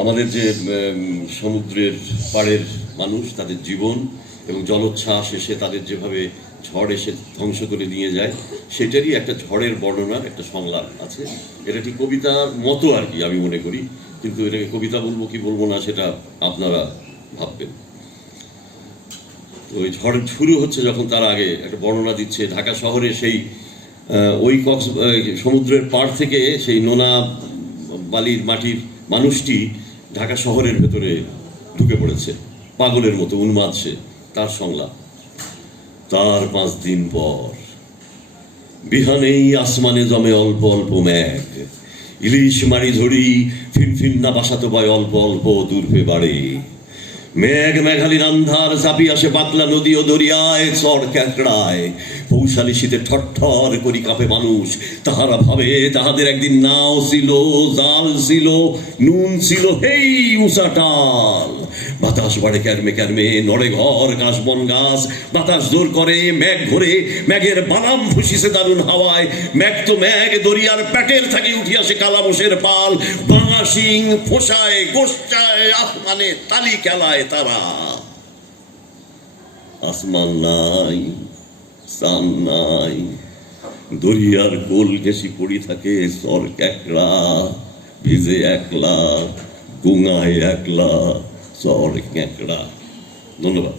আমাদের যে সমুদ্রের পাড়ের মানুষ, তাদের জীবন এবং জলোচ্ছ্বাস এসে তাদের যেভাবে ঝড় এসে ধ্বংস করে নিয়ে যায়, সেটারই একটা ঝড়ের বর্ণনার একটা সংলাপ আছে। এটা ঠিক কবিতার মতো আর কি, আমি মনে করি, কিন্তু এটাকে কবিতা বলবো কি বলবো না সেটা আপনারা ভাববেন। তো ওই ঝড় শুরু হচ্ছে যখন, তার আগে একটা বর্ণনা দিচ্ছে ঢাকা শহরে সেই ওই সমুদ্রের পাড় থেকে সেই নোনা বালির মাটির মানুষটি ঢাকা শহরের ভেতরে ঢুকে পড়েছে পাগলের মতো, উন্মাদ সে। তার সংলাপ। তার 5 দিন পর বিহানেই আসমানে জমে অল্প অল্প মেঘ, ইলিশ মারি ধরি ফিনফিন না বাসাতো বয় অল্প অল্প দূরপে বাড়ে। মেঘ মেঘালির আন্ধার চাপি আসে বাকলা নদী ও দরিয়ায়, চর ক্যাকড়ায় পৌষালি শীতে ঠরঠর করি কাঁপে মানুষ। তাহারা ভাবে তাহাদের একদিন নাও ছিল, জাল ছিল, নুন ছিল, হেই উঁচা টাল। বাতাস বাড়ে ক্যারমে ক্যারমে, নড়ে ঘর কাশবন গাছ, বাতাস জোর করে মেঘ ঘোরে, মেঘের বানাম ফুসিছে দারুণ হাওয়ায়। মেঘ তো মেঘ দরিয়ার প্যাটের থাকি উঠি আসে কালামোষের পাল, ভাঙা শিং ফোসায় গোষ্ঠায় আসমানে তালি খেলায় তারা। আসমান নাই, চান নাই, দরিয়ার কোল ঘেঁষি পড়ি থাকে সর ক্যাকড়া, ভিজে একলা, গুঙায় একলা, সর ক্যাকড়া। ধন্যবাদ।